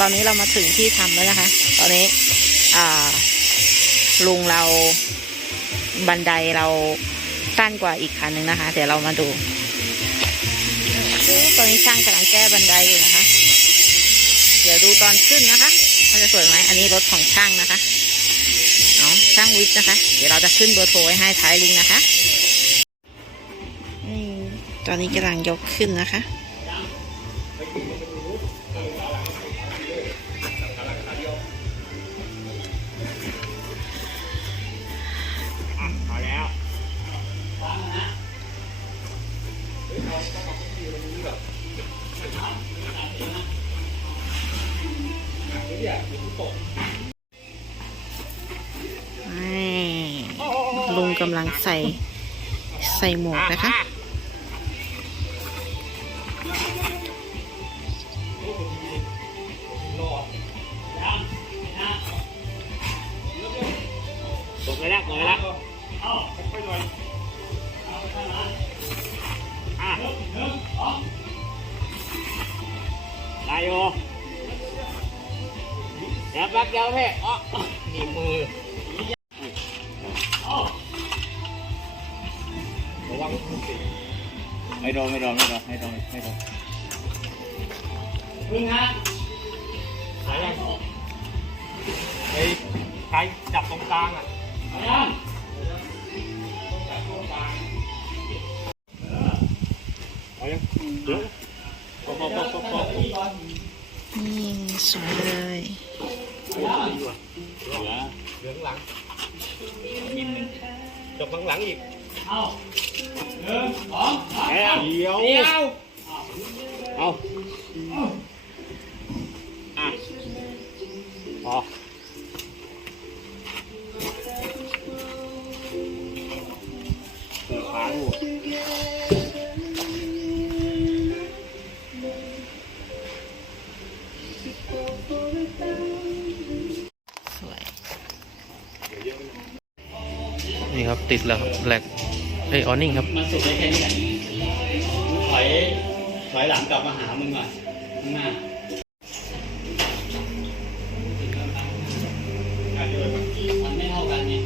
ตอนนี้เรามาถึงที่ทำแล้วนะคะ ตอนนี้ลุงเราบันไดเราสั้นกว่าอีกคันหนึ่งนะคะ เดี๋ยวเรามาดู ตอนนี้ช่างกำลังแก้บันไดอยู่นะคะ เดี๋ยวดูตอนขึ้นนะคะว่าจะสวยไหมอันนี้รถของช่างนะคะเนาะช่างวิทย์นะคะ เดี๋ยวเราจะขึ้นเบอร์โทรไว้ให้ท้ายลิงก์นะคะนี่ตอนนี้กำลังยกขึ้นนะคะ ลุงกำลังใส่ใส่หมวกนะคะ ตกเลยละตกเลยละอะได้อยู่ เดี๋ยวแป๊บเดียวพี่อ๋อนี่มือระวังไม่โดนไม่โดนไม่โดนไม่โดนไม่โดนพึ่งฮะหายยังไอ้ใครจับตรงกลางอะหายยังเอายังเดี๋ยวปอกปอกปอกปอกปอกนี่สวยเลย เหลือเหลืองหลังมินหนึ่งจบข้างหลังอีกเอาหนึ่งสองเดี๋ยวเดี๋ยวเอาอะพอ นี่ครับติดแล้วครับแหลกไอออนิ่งครับมันสุดได้แค่นี้แหละมึงถอยถอยหลังกลับมาหามึงหน่อยข้างหน้ามันไม่เท่ากันนี่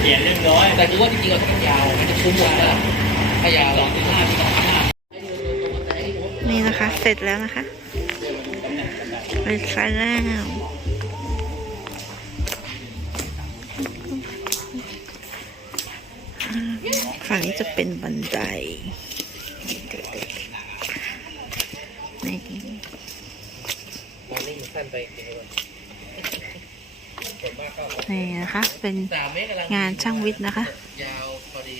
เปลี่ยนเรียบร้อย แต่คือว่าจริงๆเราต้องยาวมันจะคุ้มกว่าถ้ายาวสองที่ห้าที่สองที่ห้านี่นะคะ เสร็จแล้วนะคะไปใส่แล้ว ฝั่งนี้จะเป็นบันไดนี่ออนิ่งสั้นไปจริงๆนี่นะคะ เป็นสามเมตรกำลังงานช่างวิทย์นะคะยาวพอดี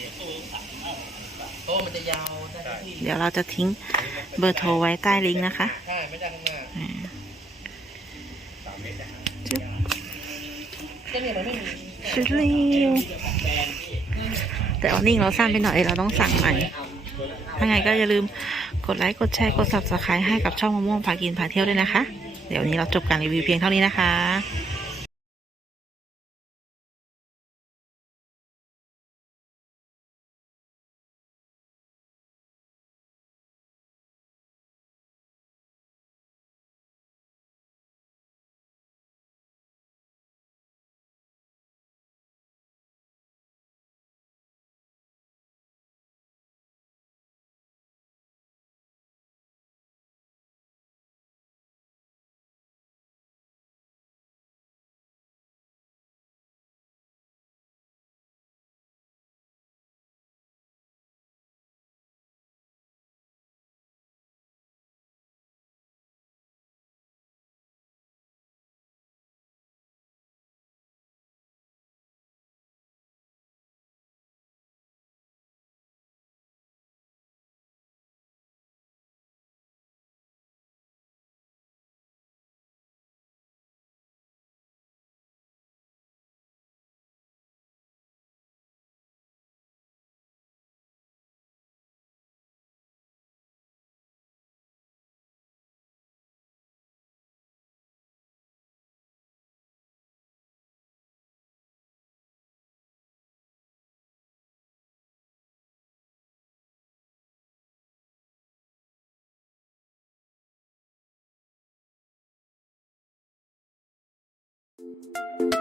เพราะว่ามันจะยาวได้ที่เดี๋ยวเราจะทิ้งเบอร์โทรไว้ใต้ลิงก์นะคะใช่ไม่ได้ข้างหน้าอ่าก็เนี่ยมันไม่มีชุดเรียว แต่เอานิ่งเราสั้นไปหน่อยเราต้องสั่งใหม่ถ้าไงก็อย่าลืมกดไลค์กดแชร์กด subscribe ให้กับช่องมะม่วงพากินพาเที่ยวด้วยนะคะ เดี๋ยววันนี้เราจบการรีวิวเพียงเท่านี้นะคะ ครับ